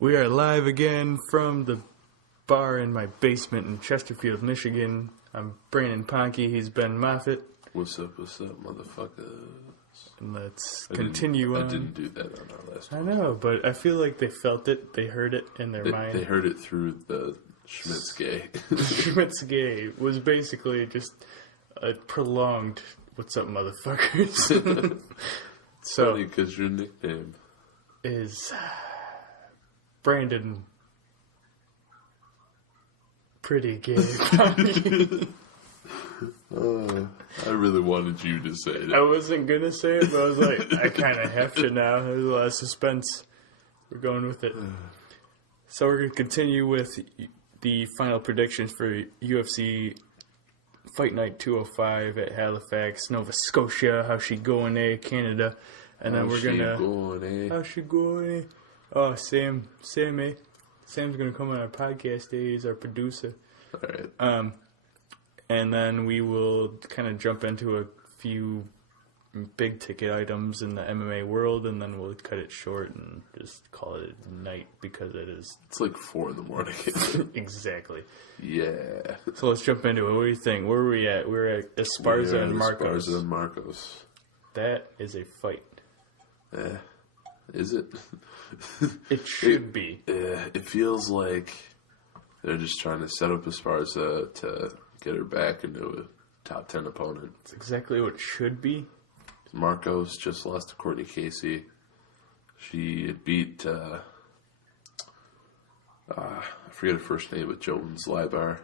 We are live again from the bar in my basement in Chesterfield, Michigan. I'm Ben and Ponke. He's Ben Moffitt. What's up, motherfuckers? And let's continue on. I didn't do that on our last one. I know, but I feel like they felt it. They heard it in their mind. They heard it through the Schmitz gay. Schmitz gay was basically just a prolonged, what's up, motherfuckers? So, funny because your nickname is Brandon Pretty Gay Ponke. I really wanted you to say it. I wasn't going to say it, but I was like, I kind of have to now. There's a lot of suspense. We're going with it. So we're going to continue with the final predictions for UFC Fight Night 205 at Halifax, Nova Scotia. How's she going, Canada? And then we're going to... How's she going, Oh, Sam, eh? Sam's going to come on our podcast, He's our producer. All right. And then we will kind of jump into a few big ticket items in the MMA world, and then we'll cut it short and just call it a night because it is... It's like 4 a.m. Exactly. Yeah. So let's jump into it. What do you think? Where are we at? We're at Esparza and Marcos. Esparza and Marcos. That is a fight. Is it? It should be. It feels like they're just trying to set up Esparza to get her back into a top 10 opponent. It's exactly what it should be. Marcos just lost to Courtney Casey. She had beat, I forget her first name, but Jones Libar.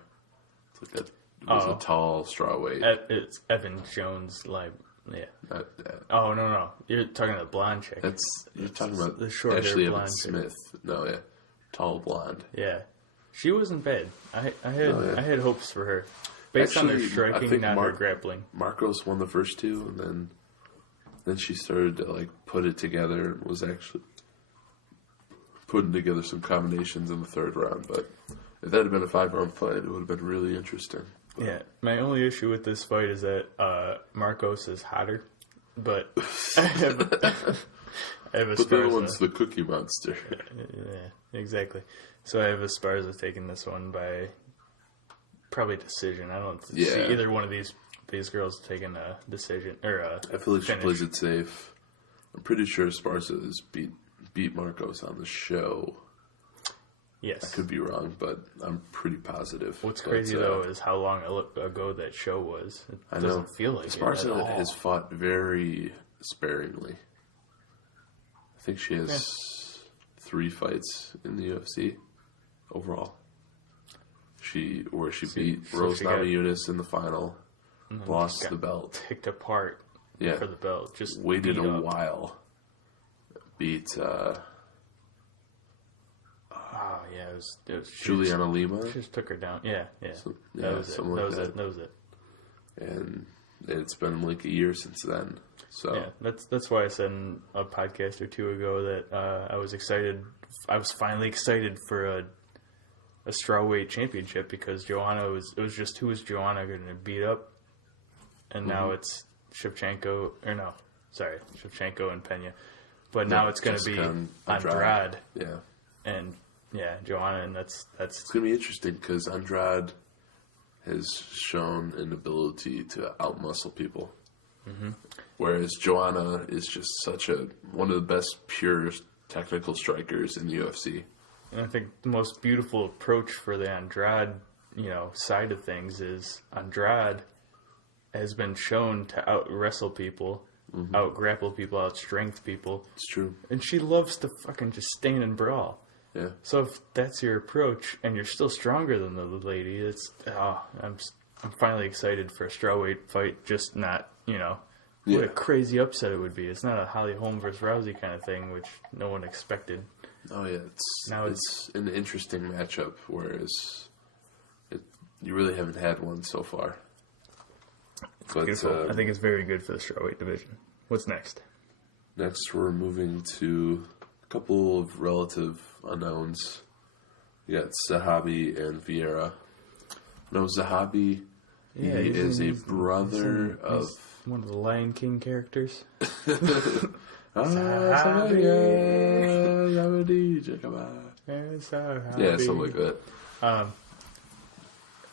It's like that was a tall strawweight. It's Evan Jones Libar. Yeah. Oh, no. You're talking about the blonde chick. You're talking about the short Ashley hair Evans blonde Smith. No, yeah. Tall blonde. Yeah. She wasn't bad. I had hopes for her. Based on her striking, not her grappling. Marcos won the first two, and then she started to put it together and was actually putting together some combinations in the third round. But if that had been a 5-round fight, it would have been really interesting. But yeah, my only issue with this fight is that Marcos is hotter, but I have Esparza. But the other one's the Cookie Monster. Yeah, exactly. So I have Esparza taking this one by probably decision. I don't see either one of these girls taking a decision or I feel like finish. she plays it safe. I'm pretty sure Esparza has beat Marcos on the show. Yes. I could be wrong, but I'm pretty positive. What's crazy, though, is how long ago that show was. It doesn't feel like Esparza it at all. has fought very sparingly. I think she has 3 fights in the UFC overall. She beat Rose Namajunas in the final, lost the belt. Picked apart for the belt. Just waited a while. Beat... it was Juliana Lima. She just took her down. Yeah. So, that was it. And it's been like a year since then. So yeah, that's why I said in a podcast or two ago that I was excited. I was finally excited for a strawweight championship because Joanna it was just who was Joanna going to beat up, and now it's Shevchenko and Pena, but now it's going to be Andrade. Yeah. And Joanna, and that's it's gonna be interesting because Andrade has shown an ability to outmuscle people, whereas Joanna is just one of the best pure technical strikers in the UFC. And I think the most beautiful approach for the Andrade, side of things is Andrade has been shown to out wrestle people, out grapple people, out strength people. It's true, and she loves to fucking just stand and brawl. Yeah. So if that's your approach and you're still stronger than the lady, I'm finally excited for a strawweight fight. Just not, what a crazy upset it would be. It's not a Holly Holm versus Rousey kind of thing, which no one expected. Oh yeah, it's an interesting matchup. Whereas you really haven't had one so far. But I think it's very good for the strawweight division. What's next? Next, we're moving to a couple of relative unknowns. You got Zahabi and Vieira. No, Zahabi, he is a brother of... one of the Lion King characters. Zahabi. Happy, Jacoba. So happy. Yeah, something like that.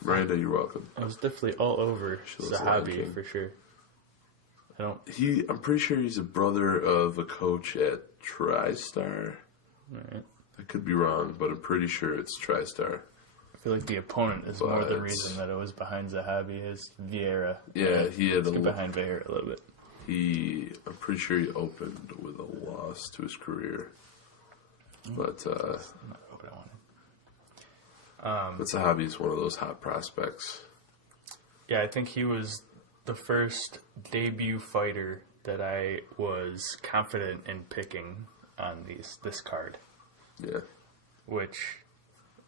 Miranda, you're welcome. I was definitely all over Sahabi for sure. I'm pretty sure he's a brother of a coach at TriStar. Right. I could be wrong, but I'm pretty sure it's TriStar. I feel like the opponent is more the reason that it was behind Zahabi, is Vieira. Yeah, he had behind Vieira a little bit. I'm pretty sure he opened with a loss to his career. But That's not what I wanted. but Zahabi is one of those hot prospects. Yeah, I think he was the first debut fighter that I was confident in picking on this card. Yeah. Which,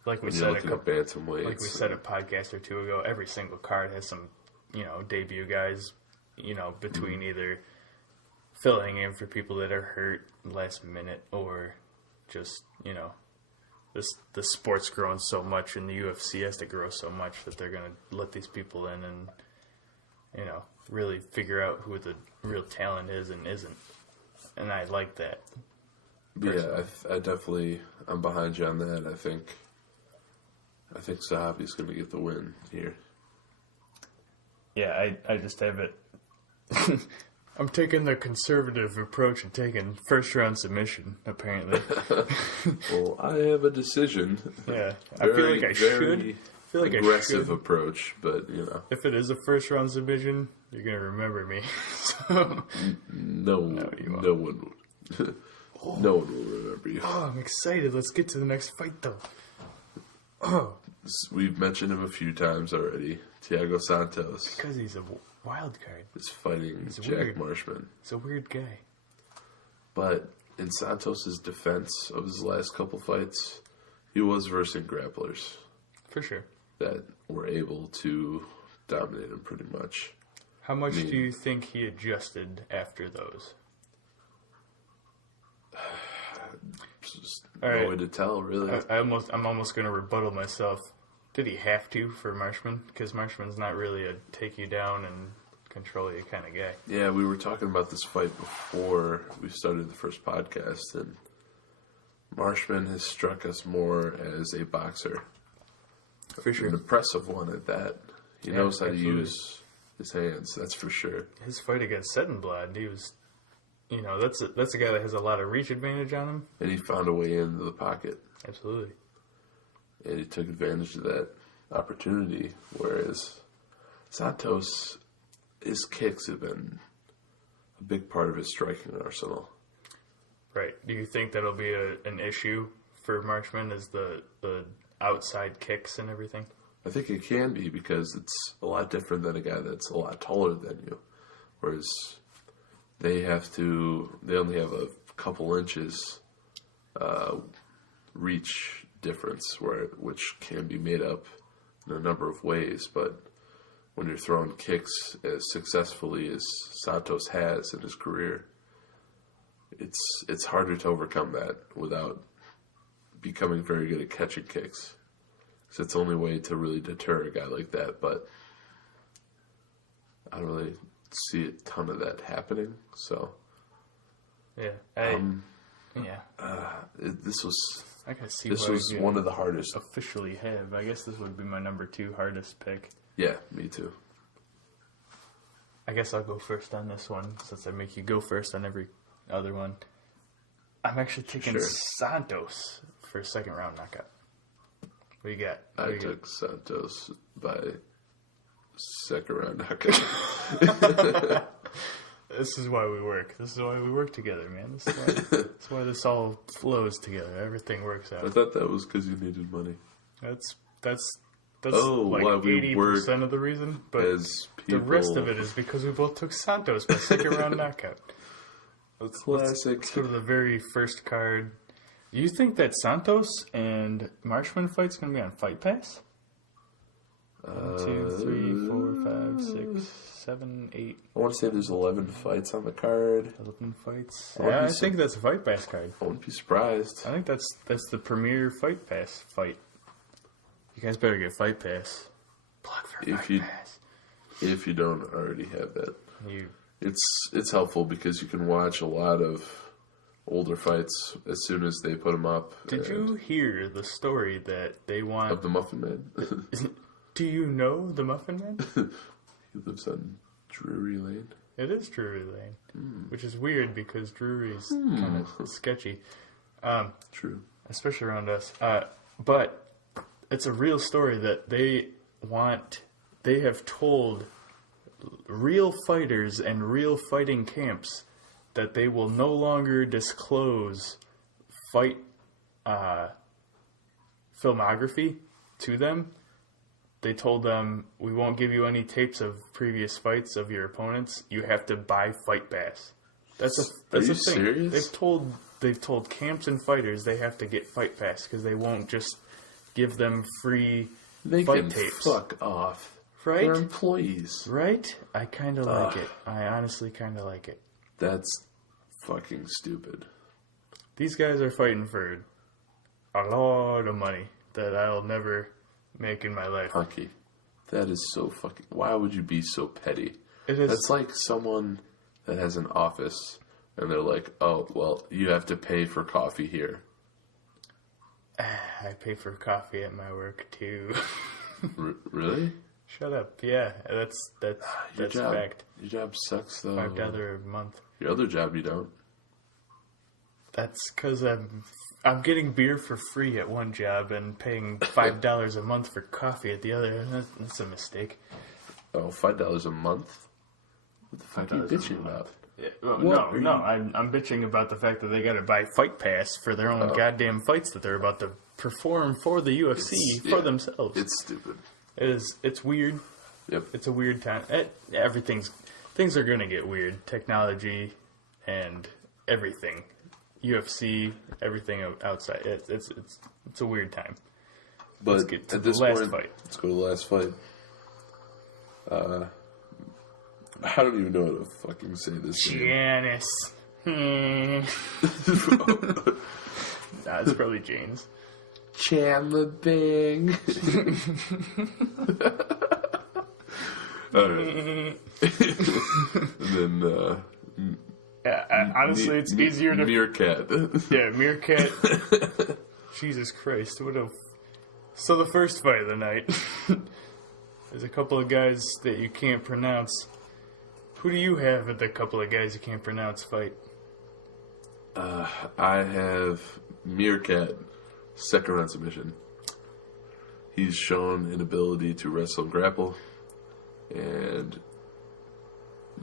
like we said a podcast or two ago, every single card has some, debut guys, between either filling in for people that are hurt last minute or just, the sport's growing so much and the UFC has to grow so much that they're going to let these people in and, really figure out who the real talent is and isn't. And I like that. Yeah, I'm behind you on that. I think Sahabi's going to get the win here. Yeah, I just have it. I'm taking the conservative approach and taking first round submission, apparently. Well, I have a decision. Yeah, I feel like I should. I feel like aggressive approach, but if it is a first round submission, you're gonna remember me. So no one would. No one will remember you. Oh, I'm excited. Let's get to the next fight, though. Oh, we've mentioned him a few times already. Thiago Santos. Because he's a wild card. Is fighting Jack Marshman. He's a weird guy. But in Santos' defense of his last couple fights, he was versing grapplers. For sure. That were able to dominate him pretty much. How much do you think he adjusted after those? No way to tell, really. I'm almost going to rebuttal myself. Did he have to for Marshman? Because Marshman's not really a take you down and control you kind of guy. Yeah, we were talking about this fight before we started the first podcast, and Marshman has struck us more as a boxer. For sure. An impressive one at that. He knows how to use his hands, that's for sure. His fight against Settenblad, he was... that's a guy that has a lot of reach advantage on him. And he found a way into the pocket. Absolutely. And he took advantage of that opportunity, whereas Santos, his kicks have been a big part of his striking arsenal. Right. Do you think that'll be an issue for Marshman, is the outside kicks and everything? I think it can be, because it's a lot different than a guy that's a lot taller than you. Whereas they only have a couple inches reach difference, which can be made up in a number of ways. But when you're throwing kicks as successfully as Santos has in his career, it's harder to overcome that without becoming very good at catching kicks. So it's the only way to really deter a guy like that. But I don't really see a ton of that happening. So yeah, this was. I gotta see. This was one of the hardest. Officially have. I guess this would be my number 2 hardest pick. Yeah, me too. I guess I'll go first on this one, since I make you go first on every other one. I'm actually taking Santos for a second round knockout. What do you got? I took Santos by second round knockout. This is why we work. This is why we work together, man. That's why this all flows together. Everything works out. I thought that was because you needed money. That's like 80% of the reason, but the rest of it is because we both took Santos by second round knockout. Let's go to the very first card. Do you think that Santos and Marshman fight's going to be on Fight Pass? 1, 2, 3, 4, 5, 6, 7, 8. I want to say there's 11 fights on the card. 11 fights. I think that's a Fight Pass card. I wouldn't be surprised. I think that's the premier Fight Pass fight. You guys better get Fight Pass. Plug for Fight Pass. If you don't already have that. It's helpful because you can watch a lot of older fights as soon as they put them up. Did you hear the story that they want... Of the Muffin Man? Do you know the Muffin Man? He lives on Drury Lane. It is Drury Lane, which is weird because Drury's kind of sketchy. True. Especially around us. But it's a real story that they have told real fighters and real fighting camps that they will no longer disclose fight filmography to them. They told them, we won't give you any tapes of previous fights of your opponents. You have to buy Fight Pass. That's a thing. Serious? They've told camps and fighters they have to get Fight Pass because they won't just give them free fight tapes. Fuck off. Right? They're employees. Right? I kind of like it. I honestly kind of like it. That's fucking stupid. These guys are fighting for a lot of money that I'll never make in my life. Honky. That is so fucking... Why would you be so petty? It is. That's like someone that has an office and they're like, oh, well, you have to pay for coffee here. I pay for coffee at my work too. Really? Shut up. Yeah, that's fact. Your job sucks though. $5 a month. Your other job you don't. That's because I'm getting beer for free at one job and paying $5 a month for coffee at the other. That's a mistake. Oh, $5 a month? What the fuck are you bitching about? Yeah, I'm bitching about the fact that they got to buy Fight Pass for their own goddamn fights that they're about to perform for the UFC for themselves. It's stupid. It's weird. Yep. It's a weird time. Things are gonna get weird. Technology and everything, UFC, everything outside. It's a weird time. But let's get to at the this last point, fight. let's go to the last fight. I don't even know how to fucking say this name. Janice. It's probably Jane's. Chandler Bing. Alright. And then, honestly, it's easier to... Meerkat. Yeah, Meerkat. Jesus Christ, So the first fight of the night. There's a couple of guys that you can't pronounce. Who do you have at the couple of guys you can't pronounce fight? I have Meerkat, second round submission. He's shown an ability to wrestle and grapple, and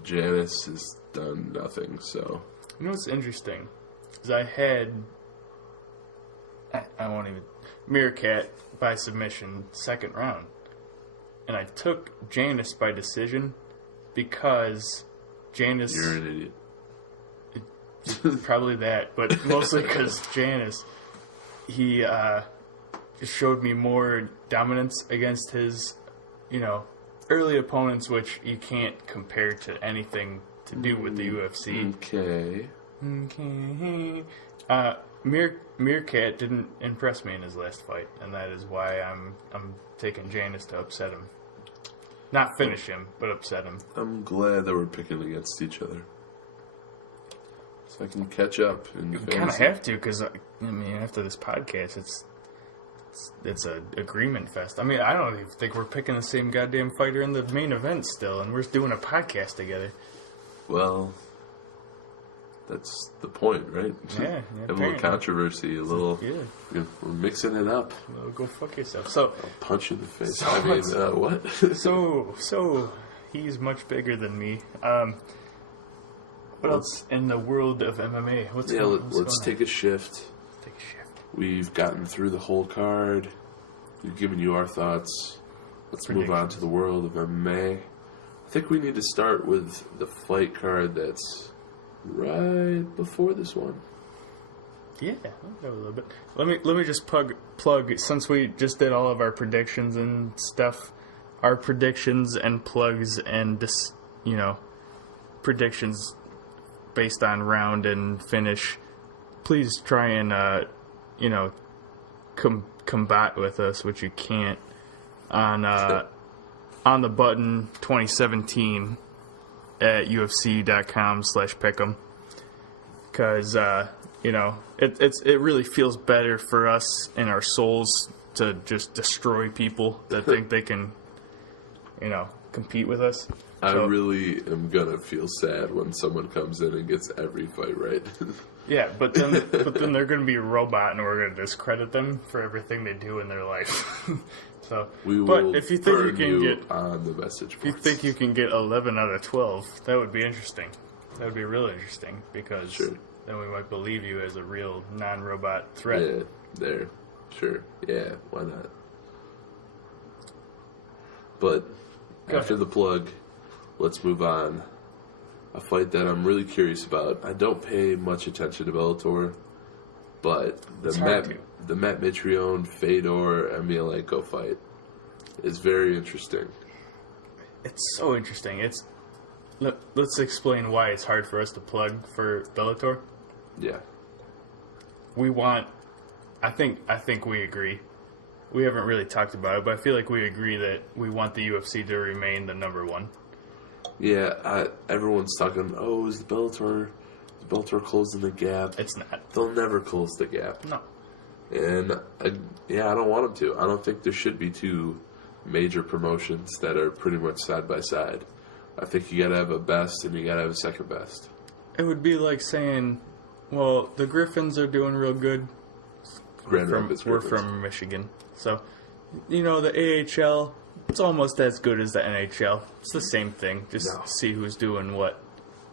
Janice has done nothing, so... You know what's interesting? Is I won't even... Meerkat by submission, second round. And I took Janice by decision because Janice... You're an idiot. Probably that, but mostly because Janice, he showed me more dominance against his, early opponents, which you can't compare to anything to do with the UFC. Okay. Meerkat didn't impress me in his last fight, and that is why I'm taking Janice to upset him. Not finish him, but upset him. I'm glad that we're picking against each other. So I can catch up. You kind of have to, because after this podcast, it's an agreement fest. I don't even think we're picking the same goddamn fighter in the main event still, and we're doing a podcast together. Well, that's the point, right? Yeah. Have a little controversy, we're mixing it up. Well, go fuck yourself. So I'll punch you in the face. So what? so he's much bigger than me. What else in the world of MMA? Let's take a shift. Take a shift. We've gotten through the whole card. We've given you our thoughts. Let's move on to the world of MMA. I think we need to start with the fight card that's right before this one. Yeah, I'll go a little bit. Let me just plug since we just did all of our predictions and stuff. Our predictions and plugs and predictions based on round and finish. Please try and combat with us, which you can't, on the button 2017 at UFC.com/pick'em, because you know, it really feels better for us in our souls to just destroy people that think they can, you know, compete with us. I really am gonna feel sad when someone comes in and gets every fight right. Yeah, but then they're gonna be a robot, and we're gonna discredit them for everything they do in their life. So, but if you think you can get on the message boards. If you think you can get 11 out of 12, that would be interesting. That would be real interesting because then we might believe you as a real non-robot threat. Yeah, there. Sure. Yeah, why not? But after the plug, let's move on. A fight that I'm really curious about. I don't pay much attention to Bellator, but the Matt Mitrione Fedor Emelianenko fight is very interesting. It's so interesting. Let's explain why it's hard for us to plug for Bellator. Yeah. I think we agree. We haven't really talked about it, but I feel like we agree that we want the UFC to remain the number one. Yeah, everyone's talking, is the Bellator closing the gap? It's not. They'll never close the gap. No. And, I don't want them to. I don't think there should be two major promotions that are pretty much side by side. I think you gotta have a best and you gotta have a second best. It would be like saying, well, the Griffins are doing real good. We're from Michigan. So, you know, the AHL, it's almost as good as the NHL. It's the same thing. Just see who's doing what.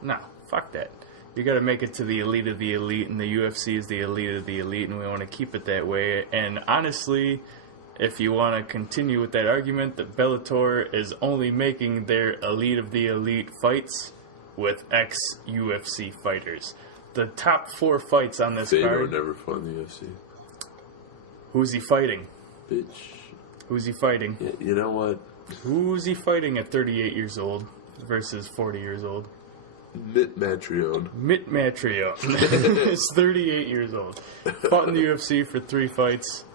No, fuck that. You got to make it to the elite of the elite, and the UFC is the elite of the elite, and we want to keep it that way. And honestly, if you want to continue with that argument that Bellator is only making their elite of the elite fights with ex-UFC fighters. The top 4 fights on this Fedor card... never fought in the UFC. Who's he fighting? Bitch. Who's he fighting? Yeah, you know what? Who's he fighting at 38 years old versus 40 years old? Mitt Matrione. He's 38 years old. Fought in the UFC for 3 fights.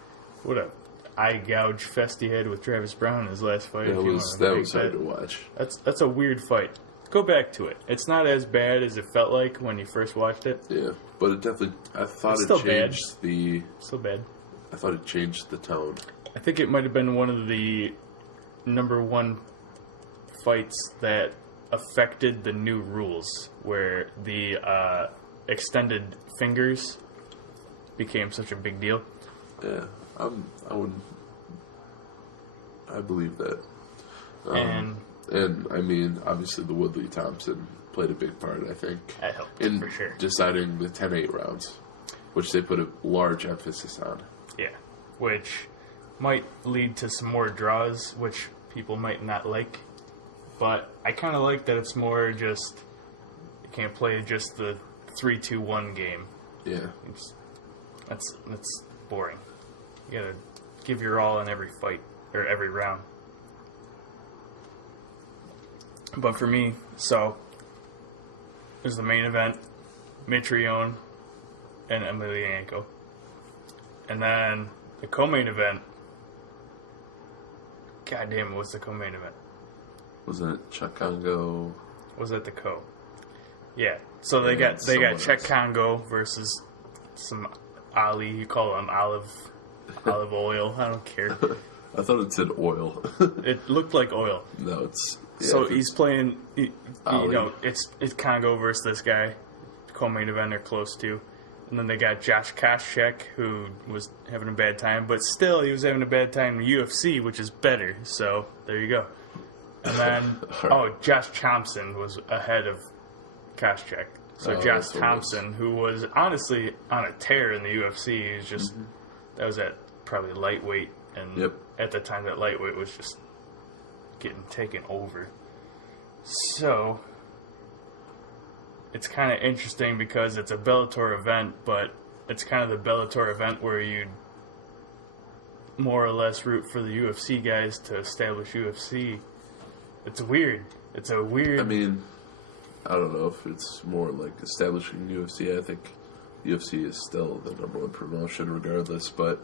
What a eye gouge fest he had with Travis Brown in his last fight. That was hard to watch. That's a weird fight. Go back to it. It's not as bad as it felt like when you first watched it. Yeah, but it definitely... I thought it changed the... Still bad. I thought it changed the tone. I think it might have been one of the number 1 fights that affected the new rules, where the extended fingers became such a big deal. Yeah, I believe that. And I mean, obviously the Woodley Thompson played a big part, I think. That helped, in for sure. Deciding the 10-8 rounds, which they put a large emphasis on. Yeah, which might lead to some more draws, which people might not like. But I kind of like that it's more just, you can't play just the 3-2-1 game. Yeah. That's boring. You gotta give your all in every fight, or every round. But for me, so, there's the main event, Mitrione and Emelianenko. And then the co-main event, God damn, what's the co-main event? Wasn't it Chuck Congo? Was it the co? Yeah. So they got Czech Congo versus some Ali. You call him olive oil. I don't care. I thought it said oil. It looked like oil. No, it's... Yeah, so he's playing... you know, it's Congo versus this guy. Co-main event they're close to. And then they got Josh Koscheck, who was having a bad time. But still, he was having a bad time in the UFC, which is better. So, there you go. And then, Josh Thompson was ahead of Koscheck. So Josh Thompson, who was honestly on a tear in the UFC, is just... That was at probably lightweight. And at the time, that lightweight was just getting taken over. So... It's kind of interesting because it's a Bellator event, but it's kind of the Bellator event where you'd more or less root for the UFC guys to establish UFC. It's weird. It's a weird... I mean, I don't know if it's more like establishing UFC. I think UFC is still the number 1 promotion regardless, but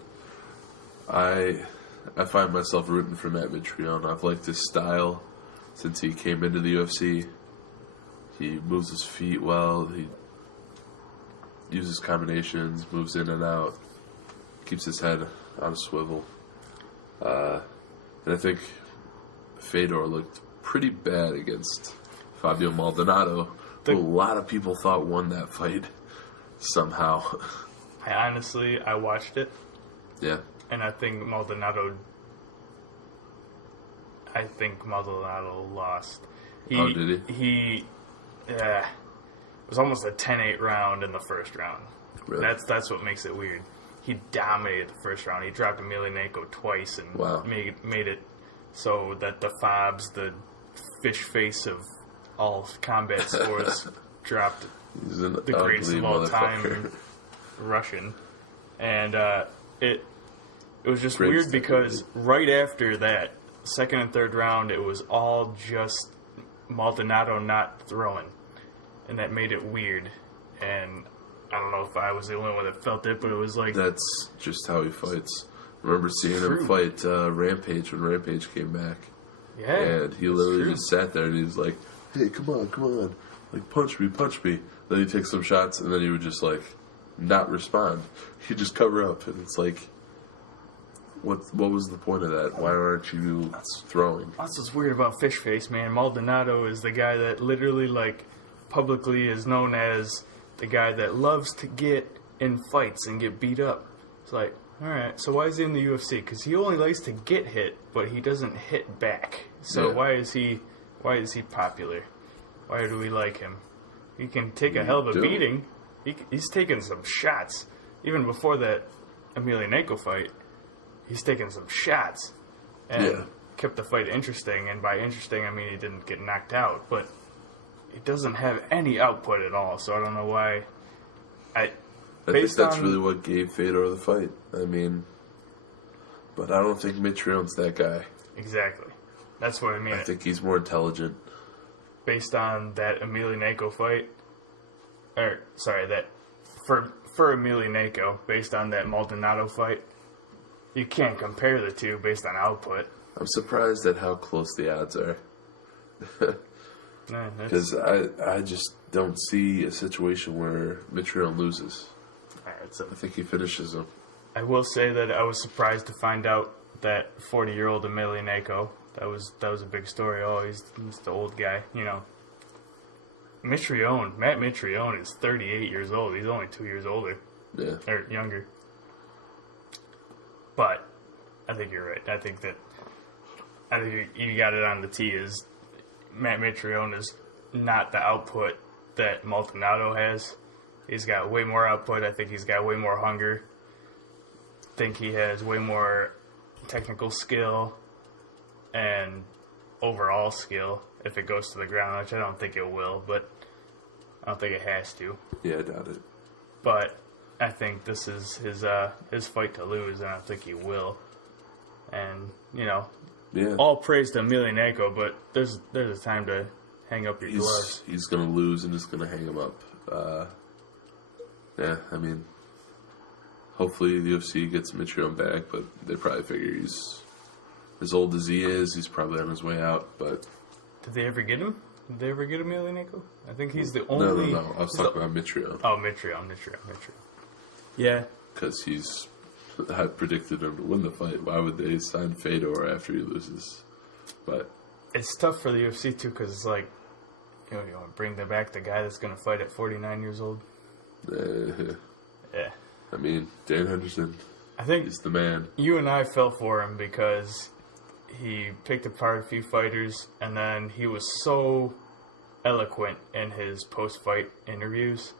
I find myself rooting for Matt Mitrione. I've liked his style since he came into the UFC. He moves his feet well. uses combinations, moves in and out, keeps his head on a swivel. And I think Fedor looked pretty bad against Fabio Maldonado, who a lot of people thought won that fight somehow. I watched it. Yeah. And I think Maldonado lost. Did he? He it was almost a 10-8 round in the first round. Really? That's what makes it weird. He dominated the first round. He dropped Emelianenko twice and made it so that the Fabs, the fish face of all combat sports, dropped the greatest of all time Russian. And it was just weird because right after that, second and third round, it was all just Maldonado not throwing. And that made it weird. And I don't know if I was the only one that felt it, but it was like... That's just how he fights. I remember seeing him fight Rampage when Rampage came back. Yeah. And he literally just sat there and he was like, hey, come on. Like, punch me. Then he'd take some shots and then he would just, like, not respond. He'd just cover up. And it's like, what was the point of that? Why aren't you throwing? That's what's weird about Fish Face, man. Maldonado is the guy that literally, like, publicly is known as the guy that loves to get in fights and get beat up. It's like, alright, so why is he in the UFC? Because he only likes to get hit, but he doesn't hit back. So why is he popular? Why do we like him? He can take a hell of a beating. He's taken some shots. Even before that Emelianenko fight, he's taken some shots. And kept the fight interesting. And by interesting, I mean he didn't get knocked out. But he doesn't have any output at all. So I don't know why. I think that's really what gave Fedor the fight. I mean, but I don't think Mitrione's that guy. Exactly. That's what I mean. I think he's more intelligent. Based on that Emelianenko fight, for Emelianenko, based on that Maldonado fight, you can't compare the two based on output. I'm surprised at how close the odds are. Because I just don't see a situation where Mitrione loses. I think he finishes him. I will say that I was surprised to find out that 40-year-old Emelianenko, that was a big story. Oh, he's the old guy, you know. Matt Mitrione is 38 years old. He's only 2 years older. Yeah. Or younger. But I think you're right. I think you got it on the tee. Is Matt Mitrione is not the output that Maldonado has. He's got way more output. I think he's got way more hunger. I think he has way more technical skill and overall skill if it goes to the ground, which I don't think it will, but I don't think it has to. Yeah, I doubt it. But I think this is his fight to lose, and I think he will. And, you know, all praise to Emelianenko, but there's a time to hang up your gloves. He's going to lose and just going to hang him up. I mean, hopefully the UFC gets Mitrione back, but they probably figure he's as old as he is. He's probably on his way out, but... Did they ever get him? Did they ever get Emelianenko? I think he's the only... No. I was talking about Mitrione. Oh, Mitrione. Yeah. Because I predicted him to win the fight. Why would they sign Fedor after he loses? But... It's tough for the UFC, too, because it's like, you want to bring back the guy that's going to fight at 49 years old? Yeah. I mean, Dan Henderson, I think he's the man. You and I fell for him because he picked apart a few fighters, and then he was so eloquent in his post-fight interviews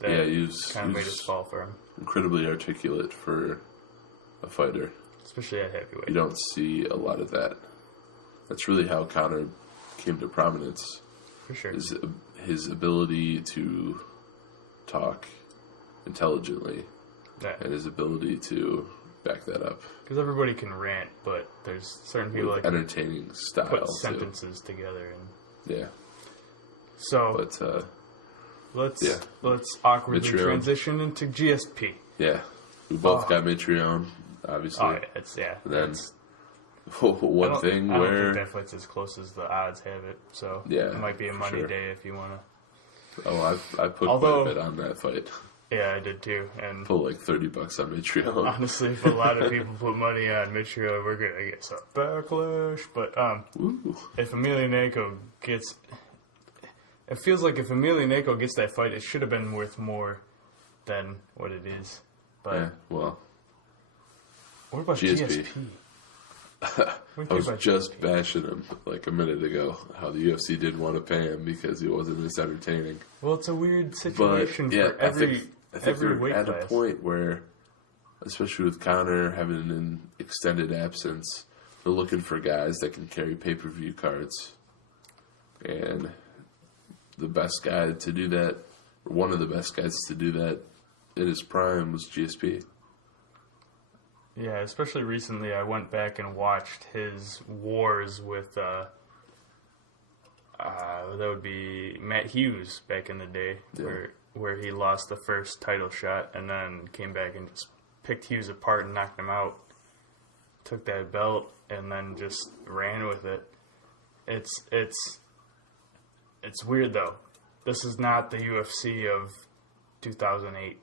that he was kind of made us fall for him. Incredibly articulate for a fighter. Especially at heavyweight. You don't see a lot of that. That's really how Conor came to prominence. For sure. His ability to talk intelligently and his ability to back that up. Because everybody can rant, but there's certain people that entertaining style put sentences together. And So, but let's awkwardly transition into GSP. Yeah, we both got Mitrione, obviously. Oh, and then one thing I where don't think that fight's as close as the odds have it. So it might be a money day if you want to. Oh, I put quite a bit on that fight. Yeah, I did too. And Put like $30 on Mitrione. honestly, if a lot of people put money on Mitrione, we're gonna get some backlash. But Ooh. if Emelianenko gets, it feels like if Emelianenko gets that fight, it should have been worth more than what it is. But Yeah, well, what about GSP? What I was just bashing him like a minute ago how the UFC didn't want to pay him because he wasn't as entertaining. Well, it's a weird But situation yeah, for every I think every they're weight at class. a point where, especially with Conor having an extended absence, they're looking for guys that can carry pay-per-view cards. And the best guy to do that, or one of the best guys to do that in his prime was GSP. Yeah, especially recently, I went back and watched his wars with that would be Matt Hughes back in the day, where he lost the first title shot and then came back and just picked Hughes apart and knocked him out. Took that belt and then just ran with it. It's weird though. This is not the UFC of 2008.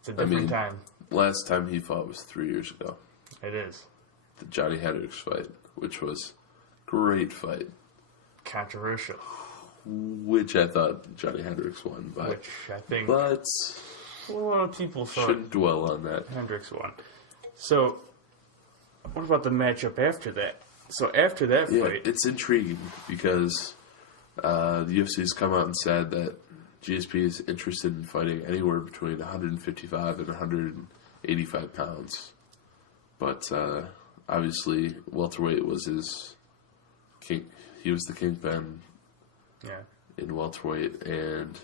It's a different time. Last time he fought was 3 years ago. It is. The Johnny Hendricks fight, which was a great fight. Controversial. Which I thought Johnny Hendricks won by. Which I think But a lot of people thought shouldn't dwell on that. Hendricks won. So, what about the matchup after that? So after that Yeah, fight, it's intriguing because the UFC's come out and said that GSP is interested in fighting anywhere between 155 and 185 pounds. But obviously, welterweight was his king. He was the kingpin in welterweight, and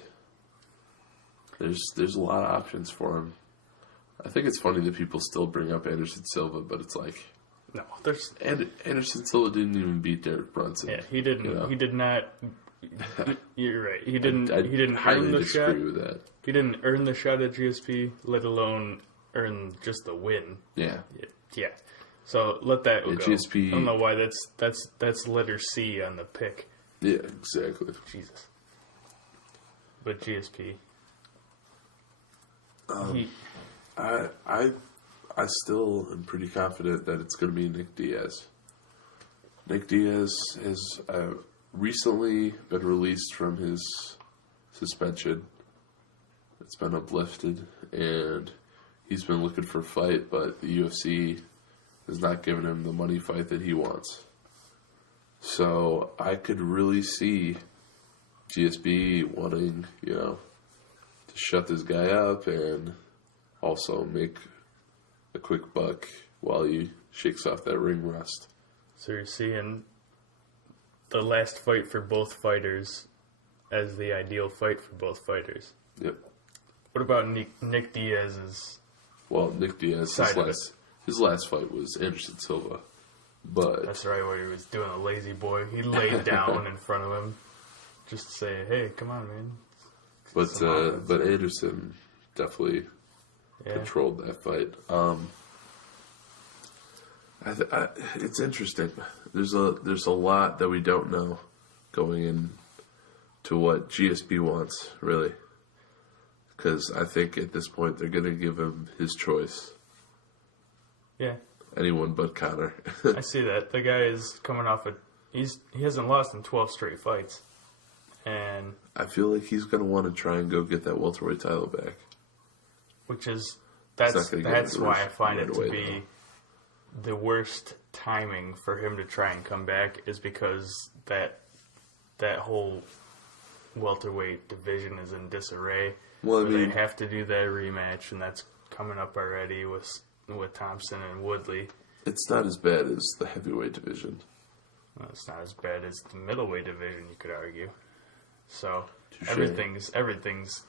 there's a lot of options for him. I think it's funny that people still bring up Anderson Silva, but it's like Anderson Silva didn't even beat Derek Brunson. Yeah, he didn't. You know? He did not. You're right. He didn't. He didn't highly earn the disagree shot. with that. He didn't earn the shot at GSP, let alone earn just the win. Yeah. Yeah. So let that go. GSP. I don't know why that's letter C on the pick. Yeah, exactly. Jesus. But GSP. I still am pretty confident that it's going to be Nick Diaz. Nick Diaz has recently been released from his suspension. It's been uplifted, and he's been looking for a fight, but the UFC has not given him the money fight that he wants. So I could really see GSP wanting, to shut this guy up and also make a quick buck while he shakes off that ring rust. So you're seeing the last fight for both fighters as the ideal fight for both fighters. Yep. What about Nick Diaz's? Well, Nick Diaz, his last fight was Anderson Silva, but that's right, where he was doing a lazy boy. He laid down in front of him just to say, "Hey, come on, man." But Anderson definitely controlled that fight. It's interesting. There's a lot that we don't know going in to what GSP wants, really. Because I think at this point they're going to give him his choice. Yeah. Anyone but Conor. I see that. The guy is coming off he hasn't lost in 12 straight fights. And I feel like he's going to want to try and go get that welterweight title back. Which is that's why I find it to be the worst timing for him to try and come back, is because that whole welterweight division is in disarray. Well, they have to do that rematch, and that's coming up already with Thompson and Woodley. It's not as bad as the heavyweight division. Well, it's not as bad as the middleweight division, you could argue. So Touché. everything's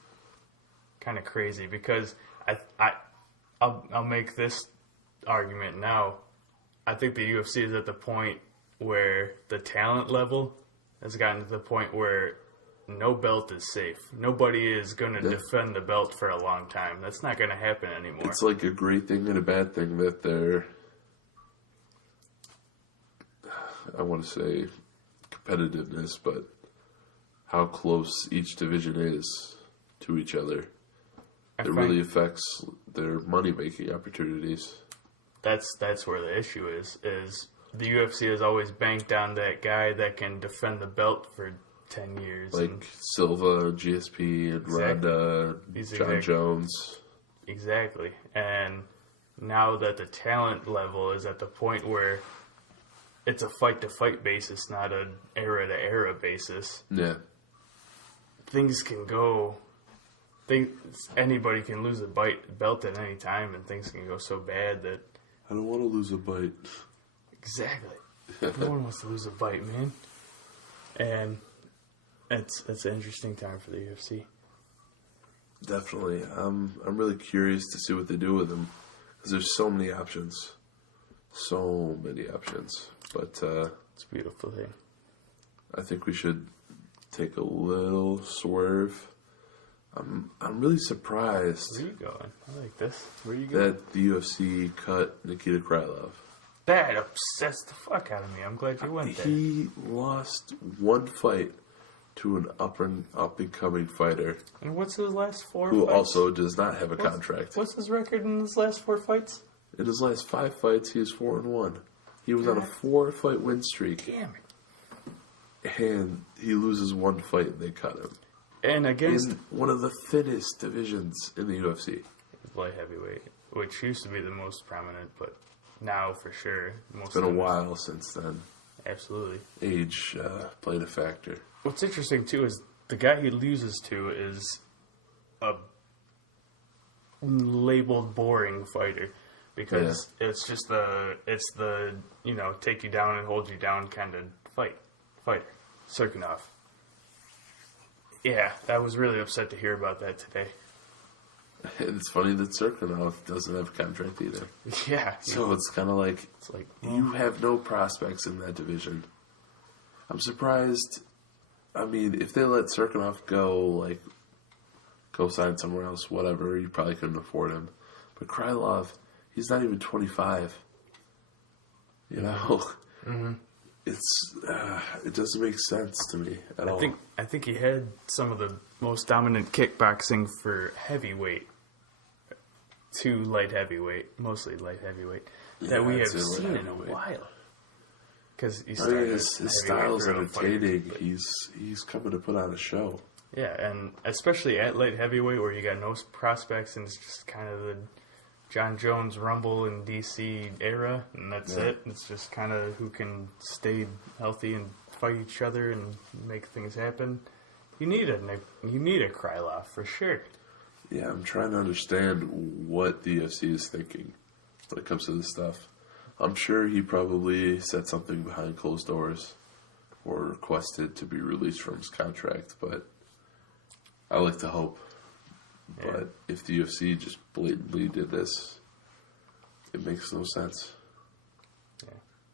kind of crazy, because I'll make this argument now. I think the UFC is at the point where the talent level has gotten to the point where no belt is safe. Nobody is going to defend the belt for a long time. That's not going to happen anymore. It's like a great thing and a bad thing that they're, I want to say competitiveness, but how close each division is to each other. it really affects their money-making opportunities. That's where the issue is the UFC has always banked on that guy that can defend the belt for 10 years. Like Silva, GSP, and Ronda, John Jones. Exactly. And now that the talent level is at the point where it's a fight-to-fight basis, not an era-to-era basis. Yeah. Things can go... anybody can lose a belt at any time, and things can go so bad that... I don't want to lose a bite. Exactly. No one wants to lose a bite, man. And it's an interesting time for the UFC. Definitely. I'm really curious to see what they do with him, because there's so many options. So many options. But it's a beautiful thing. I think we should take a little swerve. I'm really surprised. Where are you going? I like this. Where are you going? That the UFC cut Nikita Krylov. That upsets the fuck out of me. I'm glad you went there. He lost one fight to an up and coming fighter. And what's his last 4 who fights? Also does not have a contract. What's his record in his last 4 fights? In his last 5 fights, he was 4-1. He was on a 4-fight win streak. Damn it. And he loses one fight and they cut him. And against... In one of the thinnest divisions in the UFC. Light heavyweight, which used to be the most prominent, but now for sure. It's been a while since then. Absolutely. Age played a factor. What's interesting, too, is the guy he loses to is a labeled boring fighter. Because it's just the take you down and hold you down kind of fighter. Serkinov. Yeah, I was really upset to hear about that today. And it's funny that Serkinov doesn't have a contract either. Yeah. So it's kind of like, you have no prospects in that division. I'm surprised. I mean, if they let Serkinov go sign somewhere else, whatever, you probably couldn't afford him. But Krylov, he's not even 25. You know? Mm-hmm. It doesn't make sense to me at all. I think he had some of the most dominant kickboxing for heavyweight to light heavyweight, mostly light heavyweight, that we have seen in a while. Because his style's entertaining. He's coming to put on a show. Yeah, and especially at light heavyweight where you got no prospects and it's just kind of the John Jones Rumble in DC era, and that's it. It's just kind of who can stay healthy and fight each other and make things happen. You need a Krylov for sure. Yeah, I'm trying to understand what the UFC is thinking when it comes to this stuff. I'm sure he probably said something behind closed doors or requested to be released from his contract, but I like to hope. Yeah. But if the UFC just blatantly did this, it makes no sense. Yeah,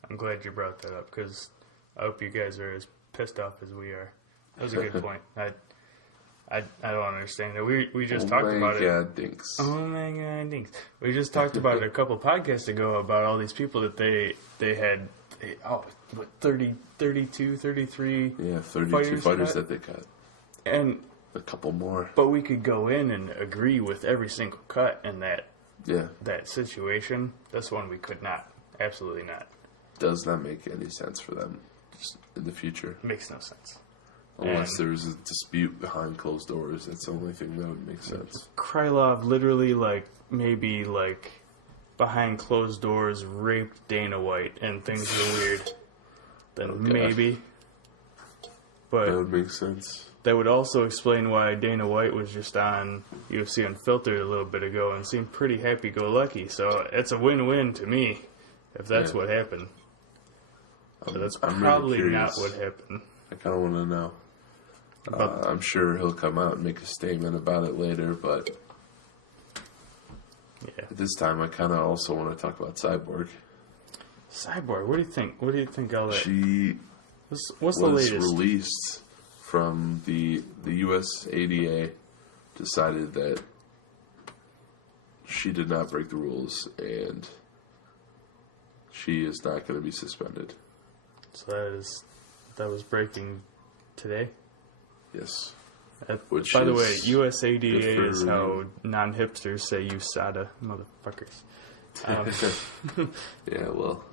I'm glad you brought that up because I hope you guys are as pissed off as we are. That was a good point. I don't understand it. We just talked about it. Dinks. Oh my god, dinks. We just talked about it a couple podcasts ago about all these people that they had 32, 33 Yeah, 32 fighters that they cut. And a couple more. But we could go in and agree with every single cut in that situation. This one we could not. Absolutely not. Does not make any sense for them in the future. Makes no sense. Unless there's a dispute behind closed doors. That's the only thing that would make sense. Krylov literally, maybe behind closed doors raped Dana White and things were weird. Then maybe. But that would make sense. That would also explain why Dana White was just on UFC Unfiltered a little bit ago and seemed pretty happy-go-lucky. So it's a win-win to me if that's what happened. But that's probably really not what happened. I kind of want to know. I'm sure he'll come out and make a statement about it later, but at this time I kind of also want to talk about Cyborg. Cyborg, what do you think? What do you think all that? She what's the latest? Was released from the US ADA, decided that she did not break the rules and she is not going to be suspended. So that was breaking today? Yes. Which By the way, is USADA good for is how non-hipsters say USADA, motherfuckers. Yeah, well,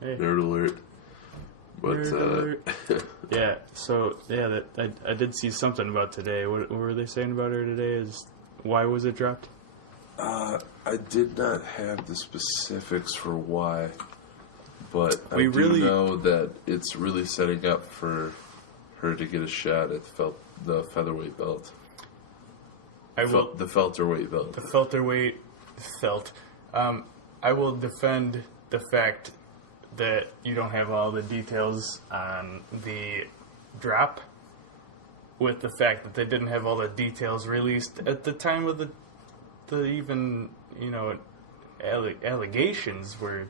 Hey. nerd alert. But Nerd alert. Yeah, so, yeah, I did see something about today. What were they saying about her today? Why was it dropped? I did not have the specifics for why, but We I do really- know that it's really setting up for her to get a shot at the featherweight belt. I will. The welterweight belt. The welterweight felt. I will defend the fact that you don't have all the details on the drop, with the fact that they didn't have all the details released at the time of the even, allegations were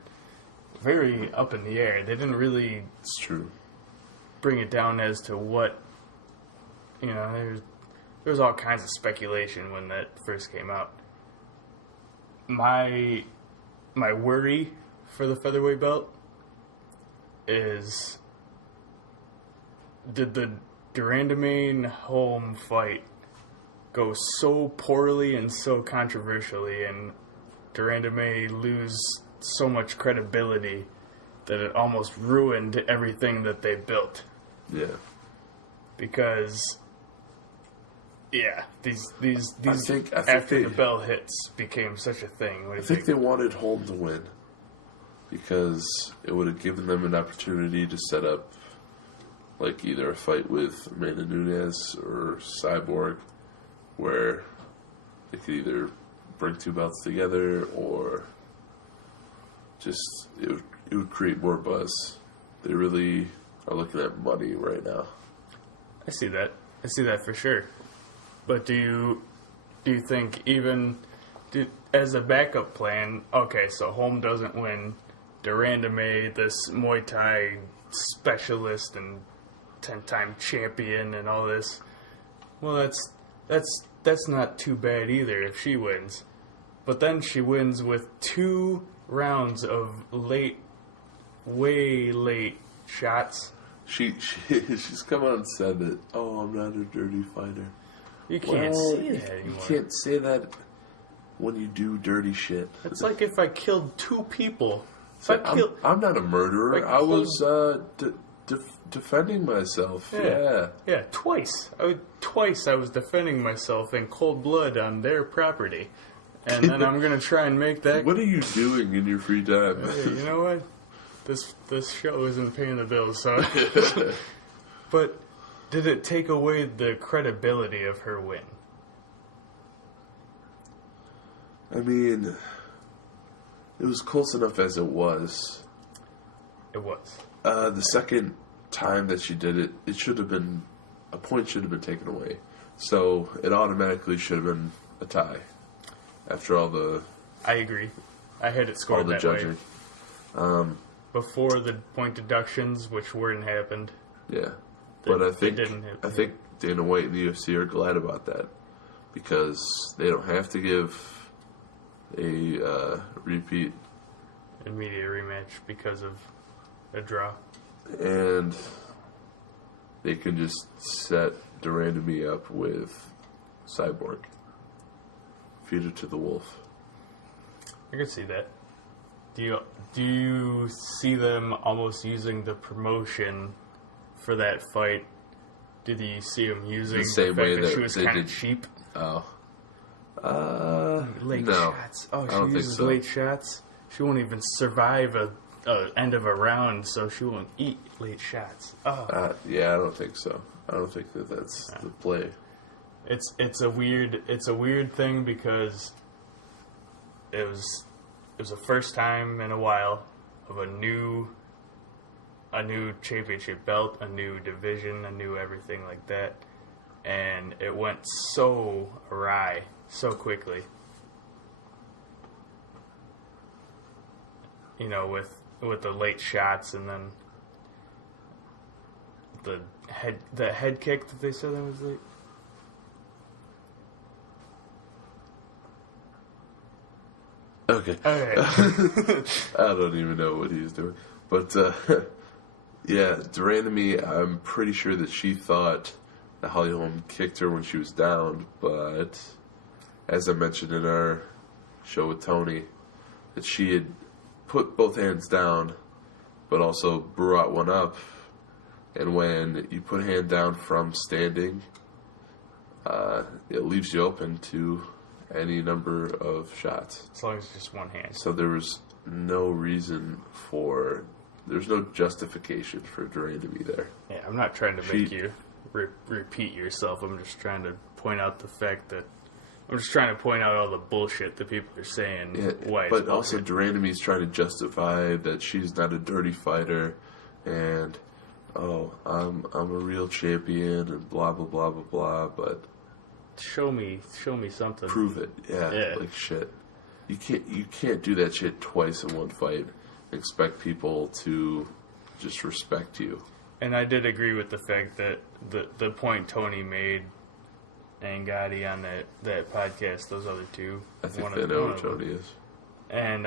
very up in the air. They didn't really It's true. bring it down as to what, there's all kinds of speculation when that first came out. My worry for the featherweight belt is, did the Durandamain Holm fight go so poorly and so controversially, and Durandamain lose so much credibility that it almost ruined everything that they built? Yeah. Because, yeah, these I think after they- the bell hits became such a thing. What do I you think they wanted Holm to win because it would have given them an opportunity to set up like either a fight with Amanda Nunes or Cyborg, where they could either bring two belts together or just it would create more buzz. They really are looking at money right now. I see that for sure. But do you think as a backup plan, okay, so Holm doesn't win, Durandamain, this Muay Thai specialist and 10-time champion and all this, well, that's not too bad either if she wins. But then she wins with 2 rounds of way late shots. She's come out and said that, oh, I'm not a dirty fighter. You can't say that anymore. You can't say that when you do dirty shit. It's like if I killed 2 people. I'm not a murderer. Like, I was defending myself. Yeah. Twice. I was defending myself in cold blood on their property. And then I'm going to try and make that... What are you doing in your free time? Hey, you know what? This show isn't paying the bills, so... But did it take away the credibility of her win? I mean, it was close enough as it was. It was. The second time that she did it, a point should have been taken away. So it automatically should have been a tie. After all the... I agree. I had it all scored the that judging. way. Before the point deductions, which weren't happened. Yeah. But I think didn't happen. I think Dana White and the UFC are glad about that. Because they don't have to give a repeat. Immediate rematch because of a draw. And they can just set Durandamain up with Cyborg. Feed it to the wolf. I could see that. Do you see them almost using the promotion for that fight? Did you see them using The same fact way that that she was they kind of did- cheap? Oh. Late no. shots. Oh, I she don't think uses so. late shots. She won't even survive a end of a round, so she won't eat late shots. Oh, Yeah, I don't think so. I don't think that's the play. it's a weird thing because it was the first time in a while of a new championship belt, a new division, a new everything like that, and it went so awry so quickly. You know, with the late shots and then the head kick that they said that was late. Okay. Okay. I don't even know what he was doing. But, yeah, Durandamain, I'm pretty sure that she thought Holly Holm kicked her when she was down, but as I mentioned in our show with Tony, that she had put both hands down, but also brought one up. And when you put a hand down from standing, it leaves you open to any number of shots. As long as it's just one hand. So there was no reason for... There's no justification for Duran to be there. Yeah, I'm not trying to make you repeat yourself. I'm just trying to point out the fact that... I'm just trying to point out all the bullshit that people are saying. Yeah, but also Duran's trying to justify that she's not a dirty fighter, and I'm a real champion, and blah blah blah blah blah. But show me something. Prove it. Yeah, like shit. You can't do that shit twice in one fight and expect people to just respect you. And I did agree with the fact that the point Tony made and Gotti on that podcast, those other two. I think they know who Tony is. And,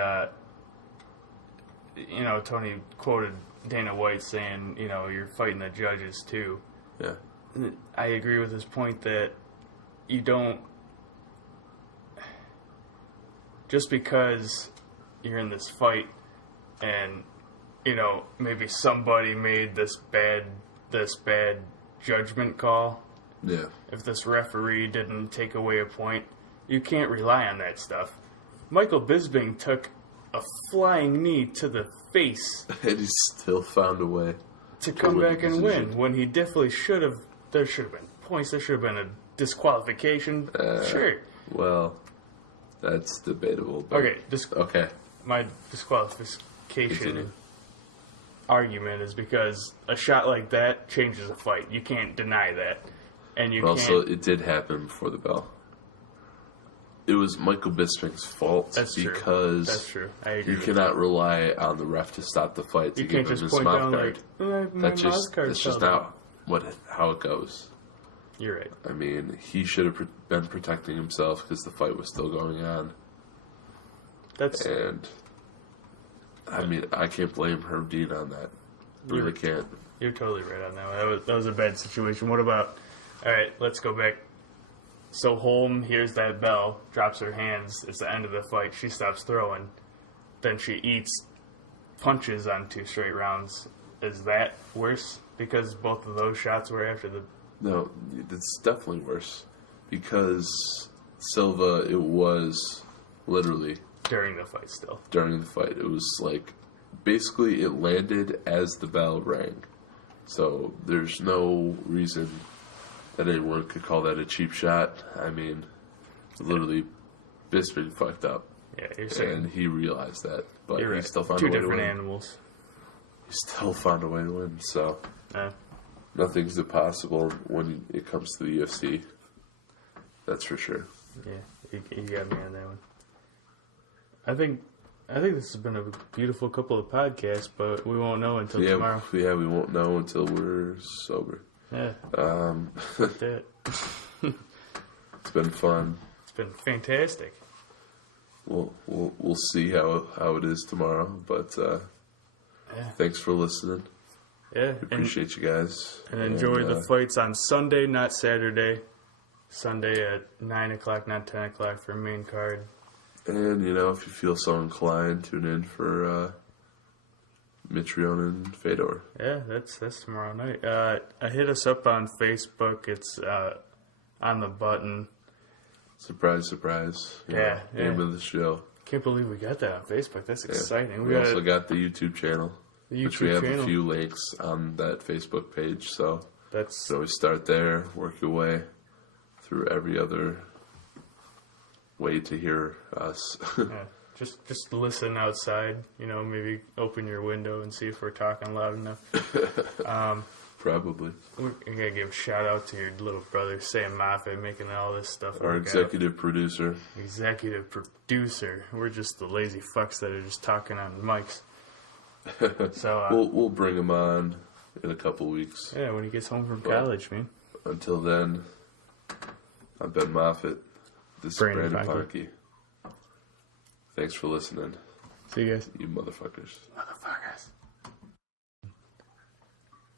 Tony quoted Dana White saying, you're fighting the judges too. Yeah. I agree with his point that you don't... Just because you're in this fight and, maybe somebody made this bad judgment call... Yeah. If this referee didn't take away a point, you can't rely on that stuff. Michael Bisping took a flying knee to the face. And he still found a way to come back and win when he definitely should have. There should have been points. There should have been a disqualification. Sure. Well, that's debatable. Okay. Okay. My disqualification argument is because a shot like that changes a fight. You can't deny that. And you also, it did happen before the bell. It was Michael Bisping's fault. That's because That's true. I agree. You cannot rely on the ref to stop the fight to give him his mouth guard. That's just not how it goes. You're right. I mean, he should have been protecting himself because the fight was still going on. I can't blame Herb Dean on that. Really can't. You're totally right on that one. That was a bad situation. What about... All right, let's go back. So Holm hears that bell, drops her hands. It's the end of the fight. She stops throwing. Then she eats punches on 2 straight rounds. Is that worse? Because both of those shots were after the... No, it's definitely worse. Because Silva, it was literally... During the fight still. During the fight. It was like... Basically, it landed as the bell rang. So there's no reason... that anyone could call that a cheap shot. I mean, literally, Bisping fucked up. Yeah, you're saying. And he realized that. But he still found a way to win. 2 different animals. He still found a way to win, so... Nothing's impossible when it comes to the UFC. That's for sure. Yeah, you got me on that one. I think this has been a beautiful couple of podcasts, but we won't know until tomorrow. Yeah, we won't know until we're sober. Yeah. It's been fun. It's been fantastic. We'll see how it is tomorrow, but thanks for listening. Yeah, we appreciate you guys. And enjoy the fights on Sunday, not Saturday. Sunday at 9 o'clock, not 10 o'clock for main card. And if you feel so inclined, tune in for Mitrione and Fedor. Yeah, that's tomorrow night. Hit us up on Facebook. It's on the button. Surprise, surprise. Yeah. Name of the show. Can't believe we got that on Facebook. That's exciting. We also got the YouTube channel. Which we have a few links on that Facebook page. So you can always start there, work your way through every other way to hear us. Yeah. Just listen outside, maybe open your window and see if we're talking loud enough. Probably. We gotta give a shout out to your little brother, Sam Moffat, making all this stuff. Our executive producer. Executive producer. We're just the lazy fucks that are just talking on mics. So we'll bring him on in a couple weeks. Yeah, when he gets home from college, man. Until then, I'm Ben Moffat. This is Ben and Ponke. Thanks for listening. See you guys. You motherfuckers. Motherfucker.